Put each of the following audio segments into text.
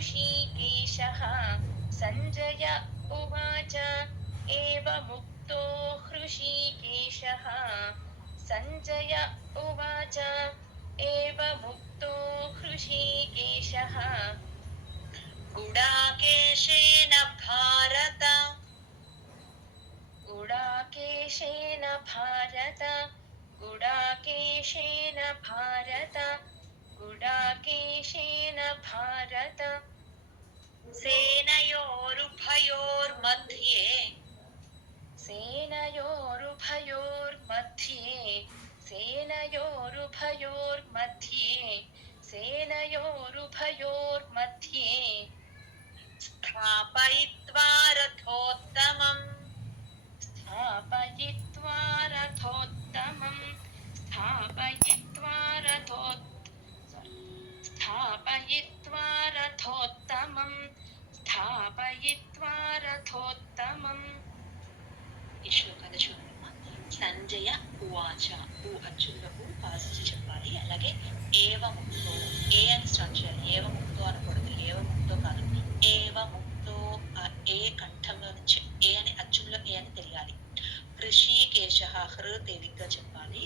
हृषीकेशः संजय उवाच एवमुक्तो हृषीकेशः संजय उवाच एवमुक्तो हृषीकेशः गुडाकेशेन भारत गुडाकेशेन भारत गुडाकेशेन भारत गुडाकेशेन भारत सेनयोरुभयोर्मध्ये सेनयोरुभयोर्मध्ये सेनयोरुभयोर्मध्ये सेनयोरुभयोर्मध्ये स्थापयित्वा रथोत्तमम् स्थापयित्वा रथोत्तमम् स्थापयित्वा स्थापयित्वा रथोत्तमम् स्थापयित्वा रथोत्तमम् ఈ శ్లోకాలు చూడమ్మా. సంజయ ఉవాచ ఊ అచ్చులకు పాజిటివ్ చెప్పాలి. అలాగే ఏవముక్తో ఏ అని స్టార్ట్ చేయాలి. ఏవముక్తో అనకూడదు. ఏవముక్తో కాదు, ఏవముక్తో. ఏ కంఠంలో నుంచి ఏ అని అచ్చుల్లో ఏ అని తెలియాలి. హృషీకేశ హృ తేలిగ్గా చెప్పాలి.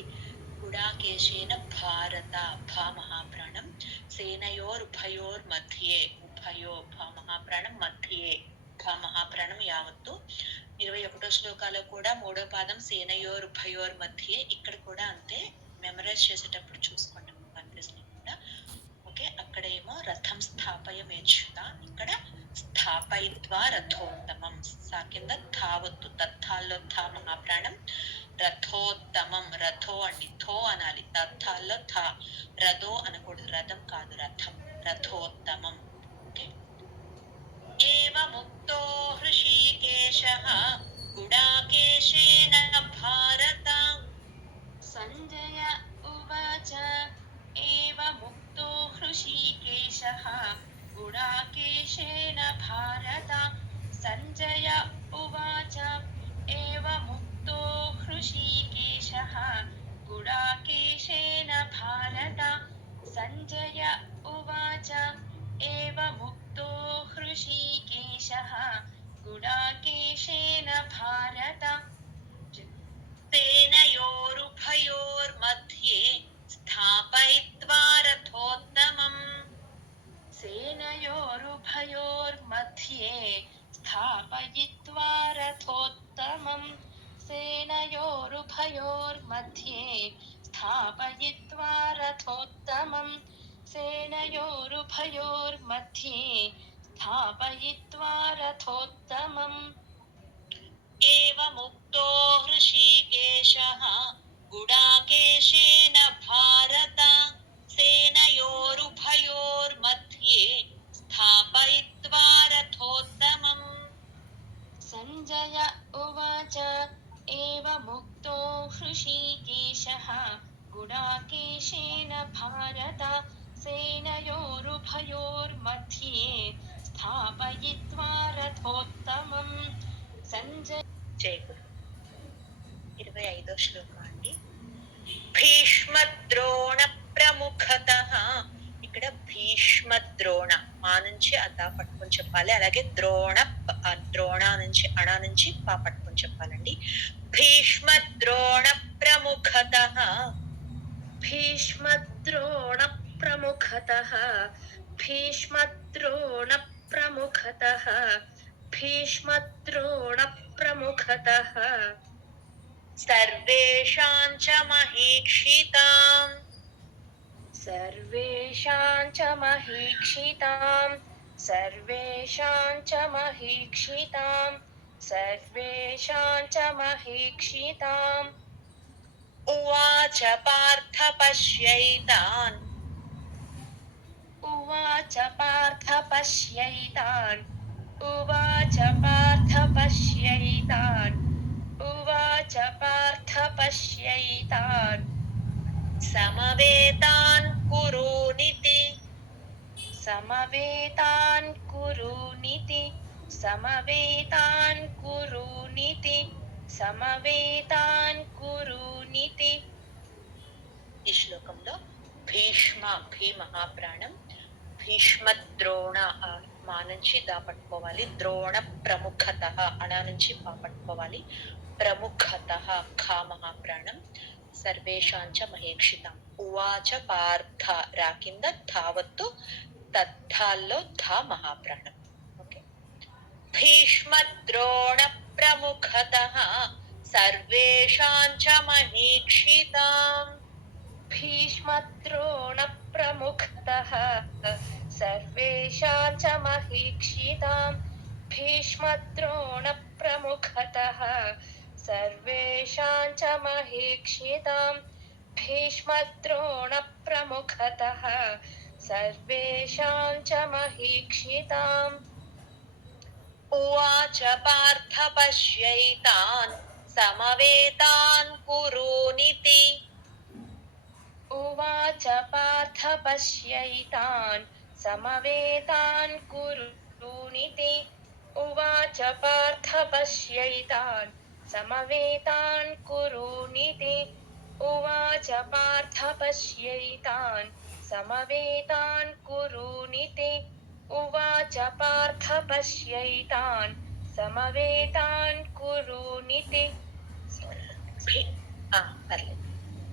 గుడాకేశేన భారత భా మహాప్రాణం. సేనయోరుభయోర్मध्ये ఉభయో భా మహాప్రాణం మధ్యే భా మహాప్రాణం యావత్తు. 21వ శ్లోకాలో కూడా 3వ పాదం సేనయోరుభయోర్ మధ్యే. ఇక్కడ కూడా అంతే. మెమరైజ్ చేసేటప్పుడు చూసుకోండి కన్ఫ్యూజన్ కూడా. ఓకే, అక్కడేమో రథం స్థాపయమేచ్యుత, ఇక్కడ స్థాపయిత్వా రథోత్తమం. సా కింద ధావత్తు, తత్థాల్లో ధా మహాప్రాణం. రథోత్తమం రథో అండి, థో అనాలి. తత్థాల్లో ధా, రథో అనకూడదు. రథం కాదు, రథం. రథోత్తమం. ఓకే. ఏవముక్తో హృషీకేశః గుడాకేశేన భారత. సంజయ ఉవాచ ఏవముక్తో హృషీకేశః గుడాకేశేన భారత. సంజయ ఉవాచ ఏవముక్తో హృషీకేశః గుడాకేశేన భారత. సంజయ ఉవాచ ఏవముక్తో హృషీకేశః గుడాకేశేన భారత. సేనయోరుభయోర్मध्ये స్థాపయిత్వా రథోత్తమం. సేనయోరుభయోర్मध्ये స్థాపయిత్వా రథోత్తమం. సేనయోరుభయోర్मध्ये స్థాపయిత్వా రథోత్తమం. సేనయోరుభయోర్मध्ये స్థాపయిత్వా రథోత్తమం. ఏవముక్తో హృషీకేశః గుడాకేశేన భారత. సేనయోరుభయోర్मध्ये స్థాపయిత్వా రథోత్తమం. సంజయ ఉవాచ ఏవముక్తో హృషీకేశః గుడాకేశేన భారత. సేనయోరుభయోర్मध्ये స్థాపయిత్వా రథోత్తమం. సంజయ. జయ గురు. 25వ శ్లోకం అండి. భీష్మద్రోణ ప్రముఖతః. ఇక్కడ భీష్మద్రోణ ఆ నుంచి అదా పట్టుకొని చెప్పాలి. అలాగే ద్రోణ ద్రోణ నుంచి అణ నుంచి పా పట్టుకొని చెప్పాలండి. భీష్మద్రోణ ప్రముఖతః. భీష్మద్రోణ ప్రముఖతః. భీష్మద్రోణ ప్రముఖతః. భీష్మద్రోణ ప్రముఖతః. సర్వేషాం చ మహీక్షితాం. సర్వేషాం చ మహీక్షితాం. సర్వేషాం చ మహీక్షితాం. సర్వేషాం చ మహీక్షితాం. ఉవాచ పార్థ పశ్యైతాన్. ఉవాచ పార్థ పశ్యైతాన్. ఉవాచ పార్థ పశ్యైతాన్. ఉవాచ పార్థ పశ్యైతాన్. సమవేతాన్ కురూనితి. సమవేతాన్ కురూనితి. సమవేతాన్ కురూనితి. సమవేతాన్ కురూనితి. ఈ శ్లోకంలో భీష్మ భీ మహాప్రాణం. భీష్మద్రోణ మా నుంచి దా పట్టుకోవాలి. ద్రోణ ప్రముఖత అణ నుంచి పా పట్టుకోవాలి. ప్రముఖత ఖా మహాప్రాణం. సర్వేషాంచ మహేక్షితం. ఉవాచ పార్థ రా కింద ధావత్తు తద్ధాల్లో ధా మహాప్రాణం. ఓకే. భీష్మద్రోణ ప్రముఖత సర్వేషాంచ మహేక్షితాం. భీష్మద్రోణ ప్రముఖతః సర్వేషాం చ మహీక్షితాం. భీష్మద్రోణ ప్రముఖతః సర్వేషాం చ మహీక్షితాం. భీష్మద్రోణ ప్రముఖతః సర్వేషాం చ మహీక్షితాం. ఉవాచ పార్థ పశ్యైతాన్ సమవేతాన్ కురూనితి. ఉవాచ పార్థ పశ్యైతాన్ సమవేతాన్ కురూనితి. ఉవాచ పార్థ పశ్యైతాన్ సమవేతాన్ కురూనితి. ఉవాచ పార్థ పశ్యైతాన్ సమవేతాన్ కురూనితి. ఉవాచ పార్థ పశ్యైతాన్ సమవేతాన్ కురూనితి. పర్లేదు.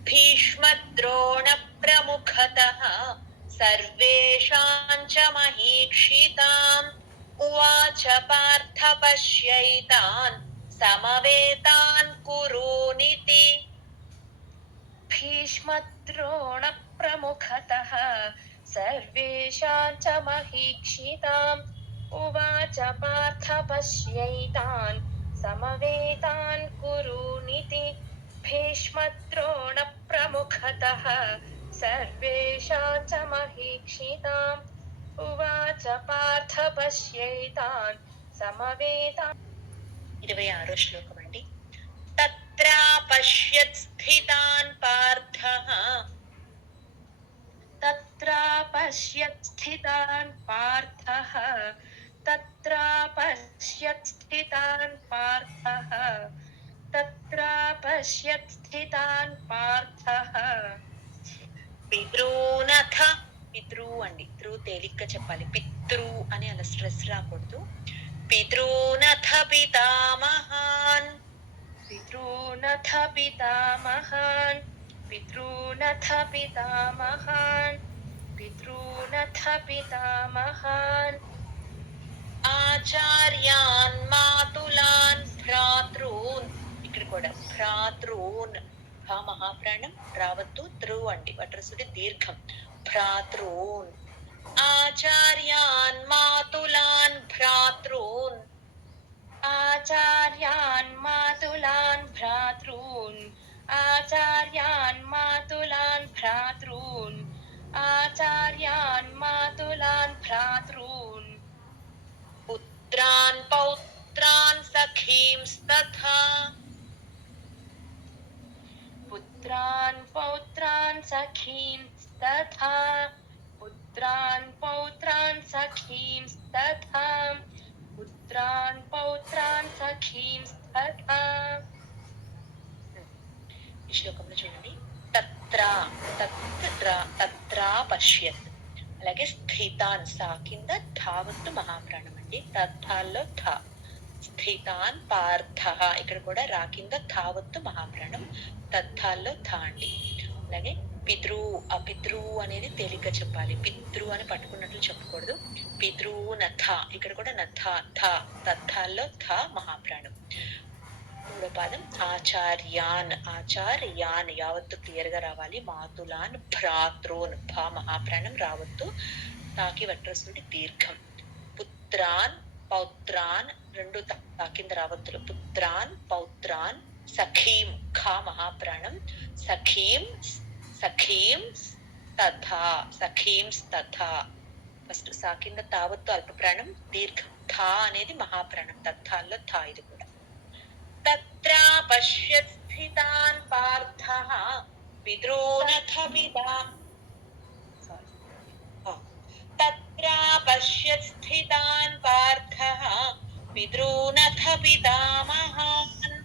భీష్మద్రోణ ప్రముఖతః సర్వేషాం చ మహీక్షితాం. ఉవాచ పార్థ పశ్యైతాన్ సమవేతాన్ కురూనితి. భీష్మద్రోణ ప్రముఖతః సర్వేషాం చ మహీక్షితాం. ఉవాచ పార్థ పశ్యైతాన్ సమవేతాన్ కురూనితి. భీష్మద్రోణ ప్రముఖతః సర్వేషాం చ మహీక్షితాం. ఉవాచ పార్థ పశ్యైతాన్ సమవేతాన్. 26వ శ్లోకం అండి. తత్రా పశ్యత్ స్థితాన్ పార్థః. తత్రా పశ్యత్ స్థితాన్ పార్థః. తత్రా పశ్యత్ స్థితాన్ పార్థః. తత్రా పశ్యత్ స్థితాన్ పార్థః. పితృనథ. పితృ అండి. త్రు తేలిగ్గా చెప్పాలి. పితృ అని అలా స్ట్రెస్ రాకూడదు. పితృనథ పితామహాన్. పితృనథ పితామహాన్. పితృనథ పితామహాన్. పితృనథ పితామహాన్. ఆచార్యాన్ మాతులాన్ భ్రాతృన్. ఇక్కడ కూడా భ్రాతృన్. భా మహాప్రాణం రావద్దు. త్రు అండి వట్రసుడి దీర్ఘం. భ్రాతృన్. ఆచార్యాన్ మాతులాన్ భ్రాతృన్. ఆచార్యాన్ మాతులాన్ భ్రాతృన్. ఆచార్యాన్ మాతులాన్ భ్రాతృన్. ఆచార్యాన్ మాతులాన్ భ్రాతృన్. పుత్రాన్ పౌత్రాన్ సఖీంస్తథా. పుత్రాన్ పౌత్రాన్ సఖీంస్తథా. పుత్రాన్ పౌత్రాన్ సఖీంస్తథా. పుత్రాన్ పౌత్రాన్ సఖీంస్తథా. ఈ శ్లోకంలో చూడండి. తత్రా తత్రా పశ్యత్. అలాగే స్థితాన్ సా కింద ధావత్తు మహాప్రాణం అండి. తత్థాల్లో ధా. స్థితాన్ పార్థ. ఇక్కడ కూడా రా కింద ధావత్తు మహాప్రాణం. తత్థాల్లో ధా అండి. అలాగే పితృ. ఆ పితృ అనేది తేలిగ్గా చెప్పాలి. పితృ అని పట్టుకున్నట్లు చెప్పకూడదు. పితృనథ. ఇక్కడ కూడా నథ థ. తత్థాల్లో థ మహాప్రాణం. మూడో పాదం ఆచార్యాన్. ఆచార్యాన్ యావత్తు క్లియర్ గా రావాలి. మాతులాన్ భ్రాతృన్. భా మహాప్రాణం రావద్దు. తాకి వట్రసుడి దీర్ఘం. పుత్రాన్ పౌత్రాన్ రెండు తాకింద రావద్దులు. పుత్రాన్ పౌత్రాన్. సఖీం. ఖా మహాప్రాణం. సఖీం. సఖీం తథా. సఖీం తథా. ఫస్ట్ సా కింద తావత్తు అల్పప్రాణం దీర్ఘం. థా అనేది మహాప్రాణం. తథాల్లో థా. ఇది కూడా. తత్రా పశ్యత్ స్థితాన్ పార్థః పితॄనథ పితా. తత్రా పశ్యత్ స్థితాన్ పార్థః పితॄనథ పితామహాన్.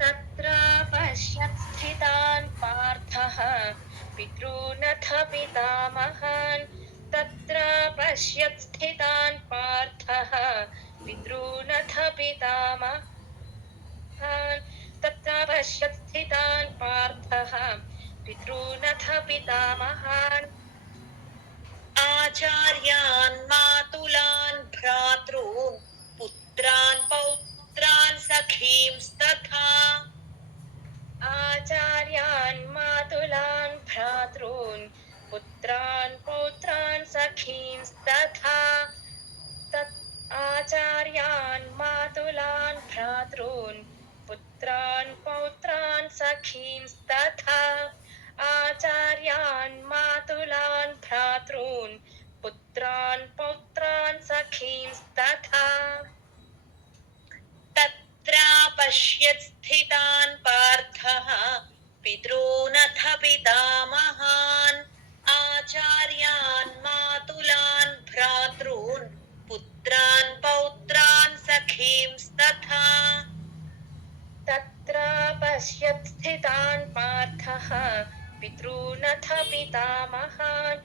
తత్రా పశ్యత్ స్థితాన్ పార్థః పితॄనథ పితామహాన్. తత్రా तत्र पश्यत् स्थितान् पार्थः पितॄनथ पितामहान् तत्र पश्यत् स्थितान् पार्थः पितॄनथ पितामहान् आचार्यान् मातुलान् भ्रातॄन् पुत्रान् पौत्रान् सखींस्तथा आचार्यान् मातुलान् भ्रातॄन् पुत्रान् पौत्रान् सखींस्तथा आचार्यान् मातुलान् भ्रातॄन् पुत्रान् पौत्रान् सखींस्तथा आचार्यान् मातुलान् भ्रातॄन् पुत्रान् पौत्रान् सखींस्तथा तत्र पश्यत् स्थितान् पार्थः पितॄनथ पितामहान् आचार्यान् मातुलान् भ्रातॄन् पुत्रान् पौत्रान् सखींस्तथा तत्र पश्यत् स्थितान् पार्थः पितॄनथ पितामहान्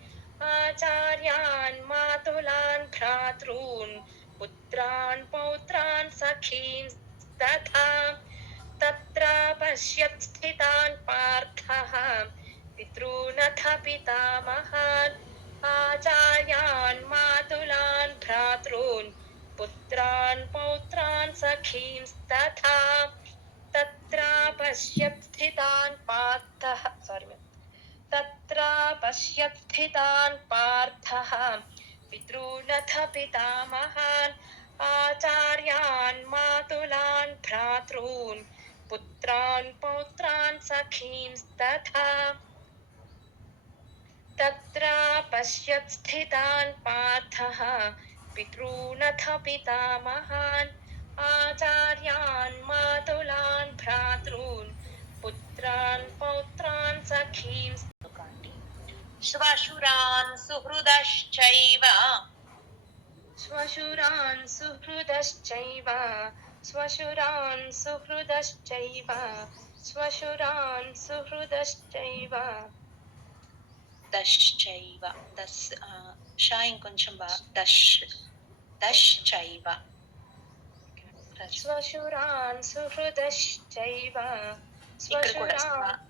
आचार्यान् मातुलान् भ्रातॄन् पुत्रान् पौत्रान् सखींस्तथा तत्र पश्यत् स्थितान् पार्थः पितॄनथ पितामहान् आचार्यान् मातुलान् भ्रातॄन् पुत्रान् पौत्रान् सखींस्तथा तत्र पश्यत् स्थितान् पार्थः तत्र पश्यत् स्थितान् पार्थः पितॄनथ पितामहान् आचार्यान् मातुलान् भ्रातॄन् पुत्रान् पौत्रान् सखींस्तथा तत्र पश्यत् स्थितान् पार्थः पितॄनथ पितामहान् आचार्यान् मातुलान् भ्रातॄन् पुत्रान् पौत्रान् सखींस्तथा श्वशुरान् सुहृदश्चैव श्वशुरान् सुहृदश्चैव श्वशुरान् सुहृदश्चैव श्वशुरान् सुहृदश्चैव दश्चैव दस् షా ఇంకొంచెం దశ్చైవ श्वशुरान् सुहृदश्चैव ఇక్కడ కూడా श्वशुरान्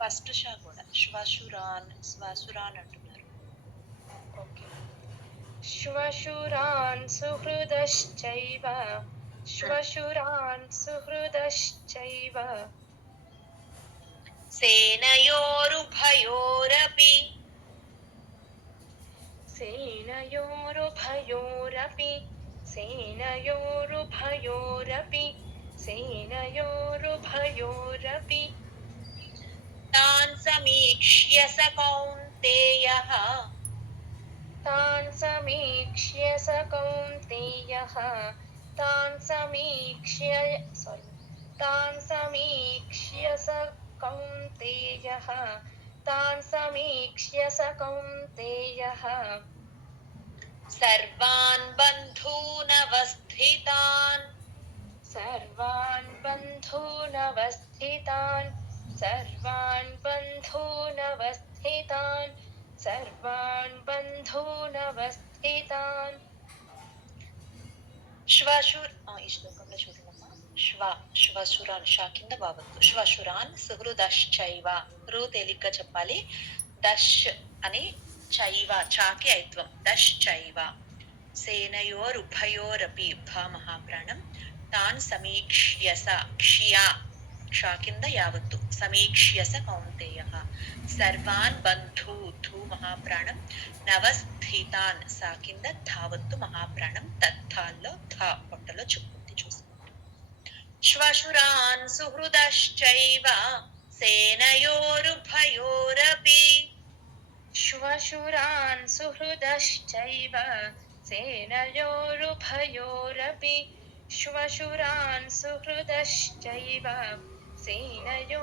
ఫస్ట్ షా కూడా శ్వశురాన్ అంటున్నారు. श्वशुरान् सुहृदश्चैव श्वशुरान् सुहृदश्चैव సేనయోరుభయోరపి सेनयोरुभयोरपि सेनयोरुभयोरपि सेनयोरुभयोरपि తాన్ సమీక్ష్య స కౌంతేయః तान् समीक्ष्य स कौन्तेयः तान् समीक्ष्य स कौन्तेयः तान् समीक्ष्य स कौन्तेयः సర్వాన్ బంధూనవస్థితాన్ सर्वान् बन्धूनवस्थितान् सर्वान् बन्धूनवस्थितान् सर्वान् बन्धूनवस्थितान् ఈ శ్లోకంలో చూడమ్మా శ్వశురాన్ షా కింద బావద్దు శ్వశురాన్ సుహృదశ్చైవ రూ తేలిగ్గా చెప్పాలి. దశ్ అని చైవ చాకి ఐత్వం దశ్చైవ సేనయోరుభయోరపి భా మహాప్రాణం తాన్ సమీక్ష్యస క్షియా క్షా కింద యావత్తు సమీక్ష్యస కౌంతేయః సర్వాన్ బంధూ ధూ మహాప్రాణం నవస్థితాన్ సా కింద ధావత్తు మహాప్రాణం తత్థాల్లో ధా పొట్టలో చుక్కుంది చూసుకుంటూ శ్వశురాన్ సుహృదశ్చైవ సేనయోరుభయోరపి श्वशुरान् सुहृदश्चैव सेनयोरुभयोरपि श्वशुरान् सुहृदश्चैव सेनयोरुभयोरपि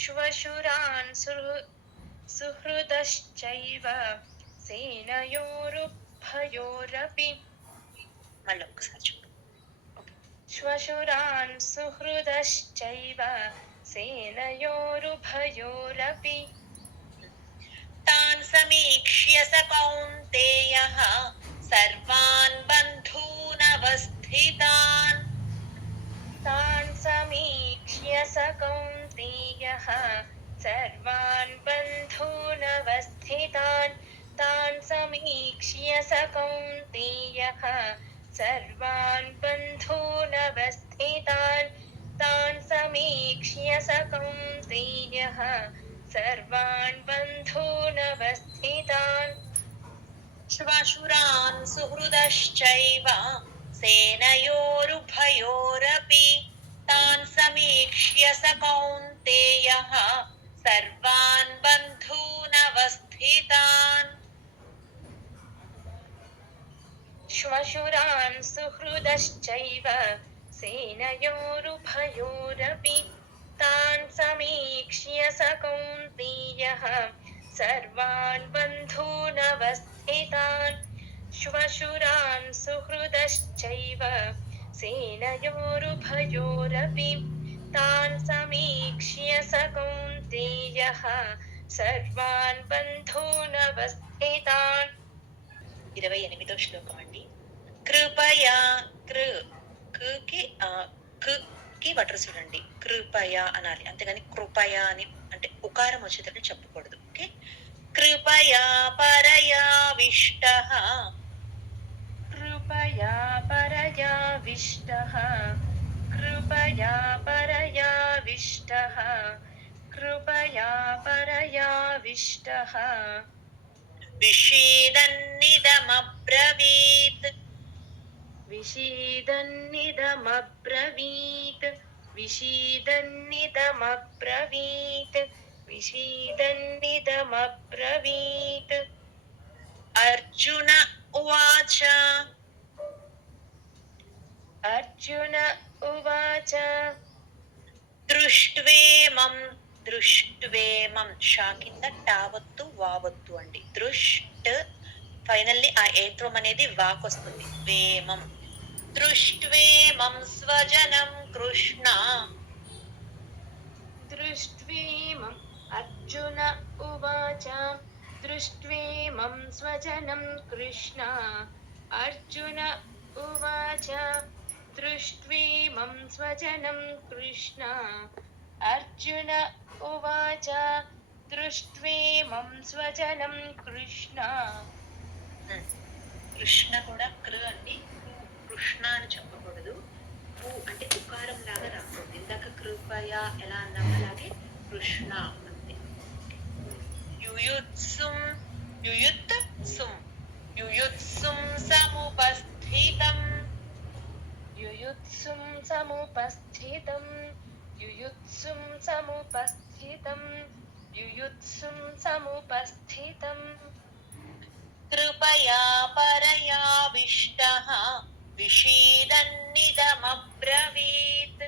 श्वशुरान् सुहृदश्चैव सेनयोरुभयोरपि మళ్ళీ ఒక్కసారి చూడు. श्वशुरान् सुहृदश्चैव सेनयोरुभयोरपि తాన్ समीक्ष्य स कौन्तेयः सर्वान् बन्धूनवस्थितान् तान् समीक्ष्य स कौन्तेयः सर्वान् बन्धूनवस्थितान् तान् समीक्ष्य स कौन्तेयः सर्वान् बन्धूनवस्थितान् तान् समीक्ष्य स कौन्तेयः सर्वान् बन्धूनवस्थितान् श्वशुरान् सुहृदश्चैव सेनयोरुभयोरपि तान् समीक्ष्य स कौन्तेयः सर्वान् बन्धूनवस्थितान् श्वशुरान् सुहृदश्चैव सेनयोरुभयोरपि तान् समीक्ष्य स कौन्तेयः सर्वान् बन्धूनवस्थितान् श्वशुरान् सुहृदश्चैव सेनयोरुभयोरपि तान् समीक्ष्य स कौन्तेयः सर्वान् बन्धूनवस्थितान् 28వ శ్లోకం అండి. కృపయా కి వటర్ చూడండి, కృపయా అనాలి, అంతేగాని కృపయా అని అంటే ఉకారం వచ్చేటట్టు చెప్పకూడదు. ఓకే, కృపయా పరయావిష్టః कृपया परयाविष्टः कृपया परयाविष्टः कृपया परयाविष्टः విషీదన్నిదమబ్రవీత్ विषीदन्निदमब्रवीत् विषीदन्निदमब्रवीत् विषीदन्निदमब्रवीत् అర్జున ఉవాచ अर्जुन उवाच దృష్ట్వేమం షా కింద టావత్తు వావత్తు అండి. దృష్ట్ ఫైనల్లీ ఆ ఏత్వం అనేది వాకొస్తుంది. వేమం దృష్ట్వేమం స్వజనం కృష్ణ दृष्ट्वेमम् अर्जुन उवाच दृष्ट्वेमं स्वजनं कृष्ण अर्जुन उवाच दृष्ट्वेमं स्वजनं कृष्ण अर्जुन उवाच दृष्ट्वेमं स्वजनं कृष्ण కృష్ణ కూడా కృ అండి. కృష్ణ అని చెప్పకూడదు. కు అంటే ఉకారం లాగా రాకూడదు. ఇందాక కృపయ ఎలా అన్నాం అలాగే కృష్ణ అంతే. యుయుత్సుం యుయుత్సుం సముపస్థితం युयुत्सुं समुपस्थितं युयुत्सुं समुपस्थितं युयुत्सुं समुपस्थितं కృపయా పరయావిష్టః విషీదన్నిదమబ్రవీత్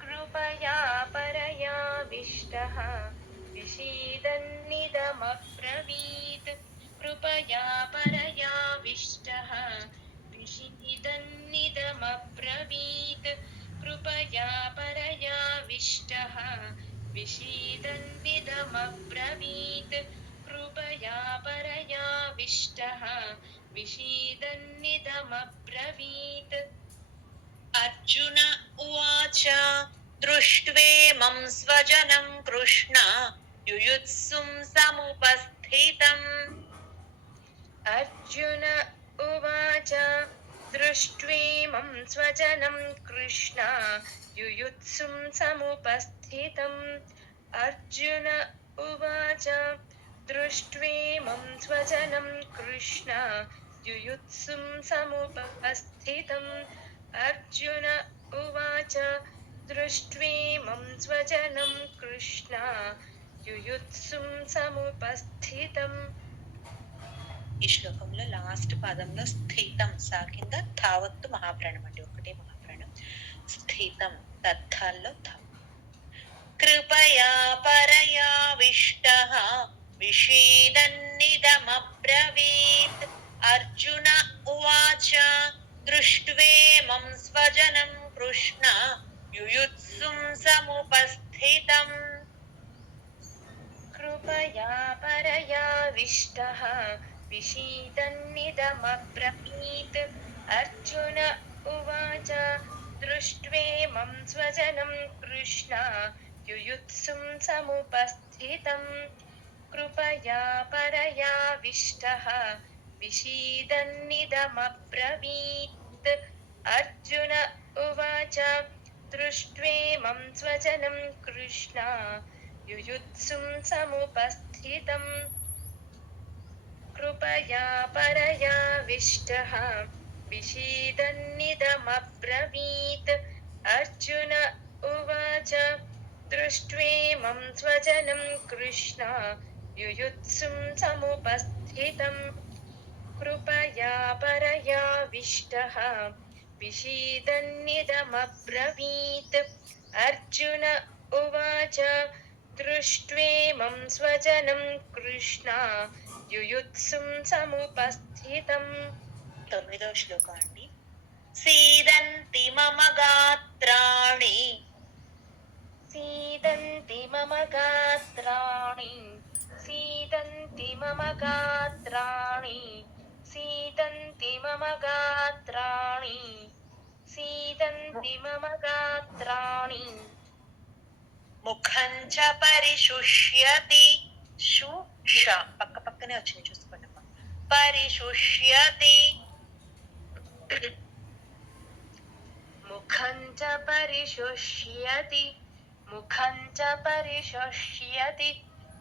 कृपया परयाविष्टः विषीदन्निदमब्रवीत् कृपया परयाविष्टः विषीदन्निदमब्रवीत् कृपया परयाविष्टः विषीदन्निदमब्रवीत् कृपया परयाविष्टः विषीदन्निदमब्रवीत् అర్జున ఉవాచ దృష్ట్వేమం స్వజనం కృష్ణ యుయుత్సుం సముపస్థితం अर्जुन उवाच दृष्ट्वेमं स्वजनं कृष्ण युयुत्सुं समुपस्थितम् अर्जुन उवाच दृष्ट्वेमं स्वजनं कृष्ण युयुत्सुं समुपस्थितम् अर्जुन उवाच दृष्ट्वेमं स्वजनं कृष्ण युयुत्सुं समुपस्थितम् ఈ శ్లోకంలో లాస్ట్ పాదంలో స్థితం సా కింద ధావత్తు మహాప్రాణం అండి. ఒకటే మహాప్రాణం. స్థితం తత్థాల్లో థ. కృపయా పరయావిష్టః విషీదన్నిదమబ్రవీత్ అర్జున ఉవాచ దృష్ట్వేమం స్వజనం కృష్ణ యుయుత్సుం సముపస్థితం कृपया कृपया परयाविष्टः विषीदन्निदमब्रवीत् अर्जुन उवाच दृष्ट्वेमं स्वजनं कृष्ण युयुत्सुं समुपस्थितं कृपया परयाविष्टः विषीदन्निदमब्रवीत् अर्जुन उवाच दृष्ट्वेमं स्वजनं कृष्ण युयुत्सुं समुपस्थितं कृपया परयाविष्टः विषीदन्निदमब्रवीत् अर्जुन उवाच दृष्ट्वेमं स्वजनं कृष्ण युयुत्सुं समुपस्थितं कृपया परयाविष्टः विषीदन्निदमब्रवीत् अर्जुन उवाच दृष्ट्वेमं स्वजनं कृष्ण युयुत्सुं समुपस्थितं 9వ శ్లోకం అండి. सीदन्ति मम गात्राणि सीदन्ति मम गात्राणि सीदन्ति मम गात्राणि सीदन्ति मम गात्राणि सीदन्ति मम गात्राणि मुखं च परिशुष्यति పక్క పక్కనే వచ్చింది చూసుకోండి అమ్మా. పరిశుష్యతి मुखं च परिशुष्यति मुखं च परिशुष्यति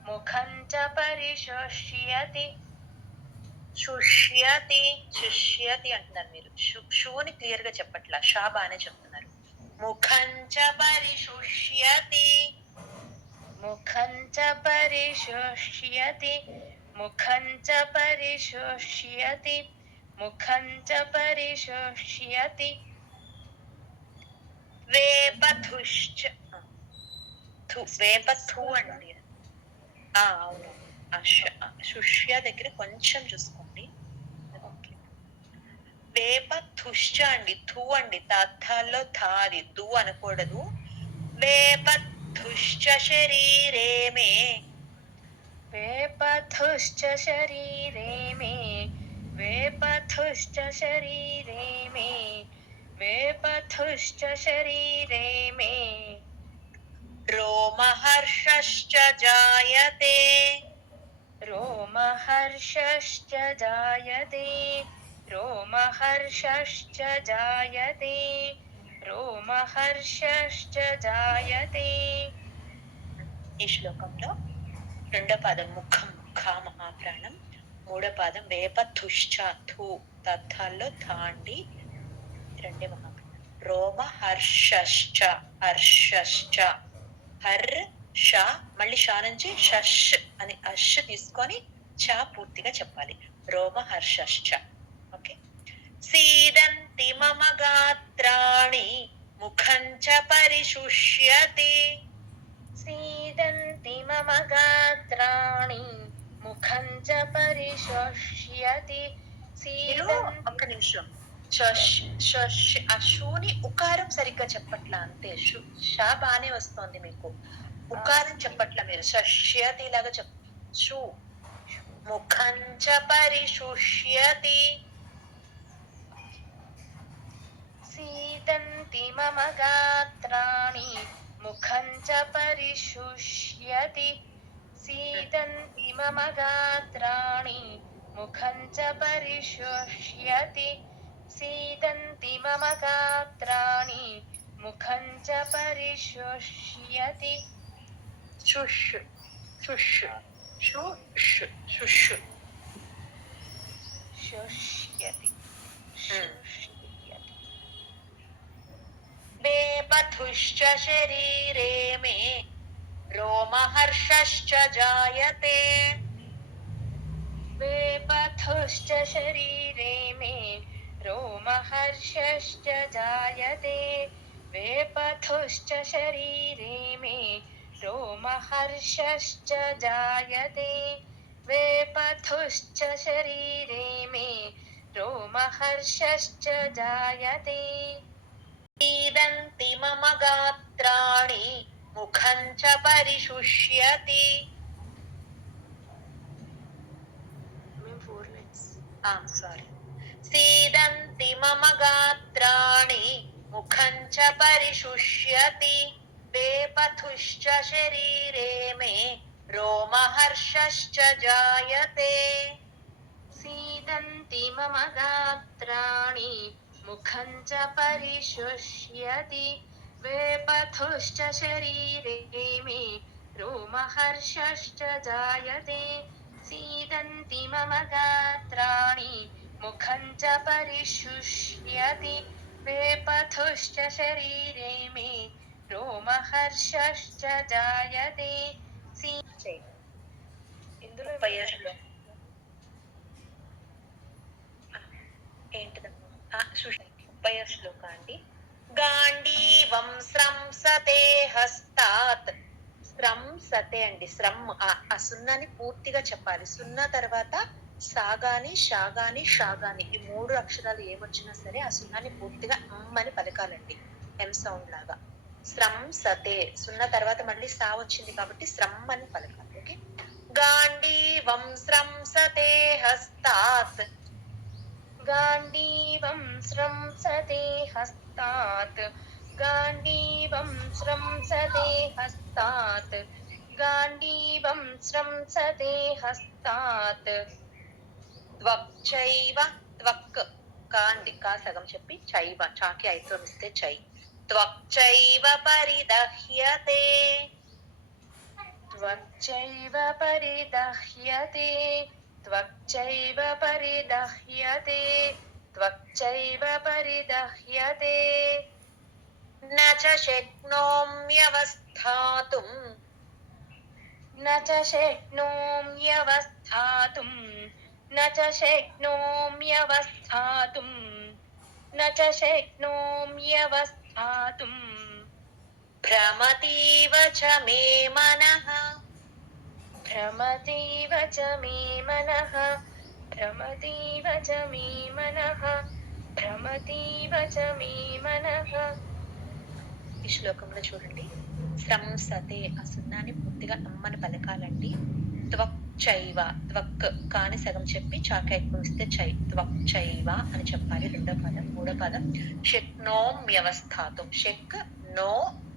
मुखं च परिशुष्यति శుష్యతి శుష్యతి అంటున్నారు మీరు. షూని క్లియర్ గా చెప్పట్లా, షా బానే చెప్తున్నారు. ముఖం చ పరిశుష్యతి मुखं च परिशुष्यति मुखं च परिशुष्यति मुखं च परिशुष्यति వేపథుశ్చ వేపథు అండి. అవును, శుష్య దగ్గర కొంచెం చూసుకోండి. వేపథుశ్చ అండి, థూ అండి, తాథాల్లో థాది దు అనకూడదు. వేపథుశ్చ శరీరే మే वेपथुश्च शरीरे मे वेपथुश्च शरीरे मे वेपथुश्च शरीरे मे रोमहर्षश्च जायते रोमहर्षश्च जायते रोमहर्षश्च जायते रोमहर्षश्च जायते ఈ శ్లోకంలో రెండో పాదం ముఖం ఖా మహాప్రాణం, మూడో పాదం వేపథుశ్చ థూ తథాల్లో థాండి రెండే మహాప్రాణం. రోమహర్షశ్చ హర్షశ్చ హర్ షా, మళ్ళీ షా నుంచి షష్ అని అష్ తీసుకొని చా పూర్తిగా చెప్పాలి. రోమహర్షశ్చ. ఓకే. సీదంతి మమ గాత్రాణి ముఖం చ పరిశుష్యతి सीदन्ति मम गात्राणि मुखं च परिशुष्यति ఒక్క నిమిషం. ఆ షూని ఉకారం సరిగ్గా చెప్పట్లా, అంతే. షా బానే వస్తోంది మీకు, ఉకారం చెప్పట్లా మీరు. షష్యతి లాగా చెప్. షూ ముఖం చ పరిశుష్యతి सीदन्ति मम गात्राणि मुखं च परिशुष्यति सीदन्ति मम गात्राणि मुखं च परिशुष्यति सीदन्ति मम गात्राणि मुखं च परिशुष्यति శుష్ శుష్ శుష్ శుష్ शुष्यति వేపథుశ్చ శరీరే మే రోమహర్షశ్చ జాయతే वेपथुश्च शरीरे मे रोमहर्षश्च जायते वेपथुश्च शरीरे मे रोमहर्षश्च जायते वेपथुश्च शरीरे मे रोमहर्षश्च जायते सीदन्ति मम गात्राणि मुखं च परिशुष्यति సారీ. सीदन्ति मम गात्राणि मुखं च परिशुष्यति वेपथुश्च शरीरे मे रोमहर्षश्च जायते. सीदन्ति मम गात्राणि मुखं च परिशुष्यति वेपथुश्च शरीरे मे रोमहर्षश्च जायते. सीदन्ति मम गात्राणि मुखं च परिशुष्यति वेपथुश्च शरीरे मे रोमहर्षश्च जायते. ఇందులో ఏంటిదమ్మా? 30వ శ్లోక అండి. గాంధీవం స్రంసతే హస్తాత్. స్రంసతే అండి. ఆ సున్నాని పూర్తిగా చెప్పాలి. సున్నా తర్వాత సాగాని షాగాని షాగాని ఈ 3 అక్షరాలు ఏమొచ్చినా సరే ఆ సున్నాని పూర్తిగా అని పలకాలండి. ఎం సౌండ్ లాగా. స్రంసతే. సున్నా తర్వాత మళ్ళీ సా వచ్చింది కాబట్టి స్రం అని పలకాలి. ఓకే. గాంధీవం స్రంసతే హస్తాత్. गाण्डीवं स्रंसते हस्तात् गाण्डीवं स्रंसते हस्तात् गाण्डीवं स्रंसते हस्तात् త్వక్చైవ. త్వక్ కా అండి. కా సగం చెప్పి చైవ చాకి ఐత్వం ఇస్తే చై. త్వక్చైవ పరిదహ్యతే. त्वच्चैव परिदह्यते त्वच्चैव परिदह्यते त्वच्चैव परिदह्यते. न च शक्नोम्यवस्थातुं. न च शक्नोम्यवस्थातुं न च शक्नोम्यवस्थातुं न च शक्नोम्यवस्थातुं. भ्रमतीव च मे मनः. भ्रमतीव च मे मनः भ्रमतीव च मे मनः भ्रमतीव च मे मनः. ఈ శ్లోకంలో చూడండి. స్రంసతే ఆ సున్నాని పూర్తిగా అమ్మని పలకాలండి. త్వక్చైవ. త్వక్ కాని సగం చెప్పి చాకి ఎక్కువ ఇస్తే చై. త్వక్చైవ అని చెప్పాలి. రెండో పదం. మూడో పదం షక్నోమ్యवस्थాతుం. షక్ నో.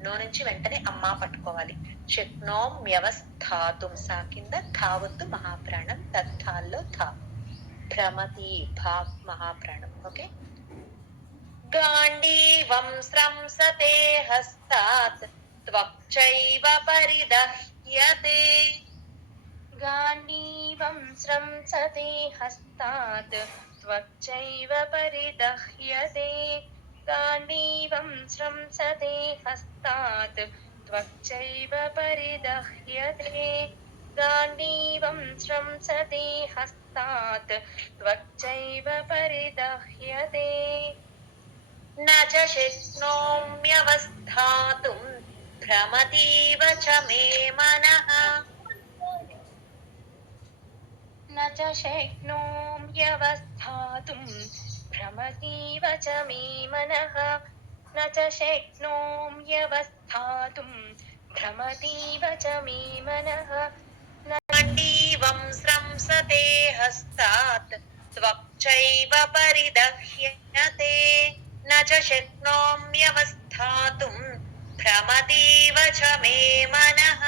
నో నుంచి వెంటనే అమ్మా పట్టుకోవాలి. షక్నోమ్యवस्थాతుం. సా కింద ధావత్తు మహాప్రాణం. తత్థాల్లో థా. భ్రమతి భా మహాప్రాణం. ఓకే. గాండీవం స్రంసతే హస్తాత్ త్వక్చైవ పరిదహ్యతే. गाण्डीवं स्रंसते हस्तात् त्वच्चैव परिदह्यते गाण्डीवं स्रंसते हस्तात् त्वच्चैव परिदह्यते गाण्डीवं स्रंसते हस्तात् त्वच्चैव परिदह्यते. न च शक्नोम्यवस्थातुं भ्रमतीव च मे मनः. न च शक्नोम्यवस्थातुं भ्रमतीव च मे मनः न च शक्नोम्यवस्थातुं भ्रमतीव च मे मनः. गाण्डीवं स्रंसते हस्तात् त्वक्चैव परिदह्यते. न च शक्नोम्यवस्थातुं भ्रमतीव च मे मनः.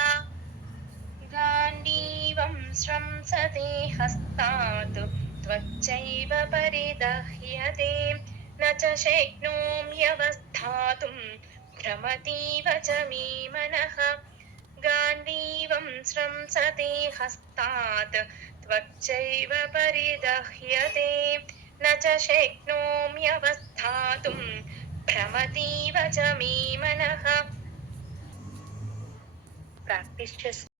गाण्डीवं स्रंसते हस्तात् त्वच्चैव परिदह्यते न च शक्नोम्यवस्थातुं भ्रमतीव च मे मनः. गाण्डीवं स्रंसते हस्तात् त्वच्चैव परिदह्यते न च शक्नोम्यवस्थातुं भ्रमतीव च मे मनः. ప్రాక్టీస్ చేసి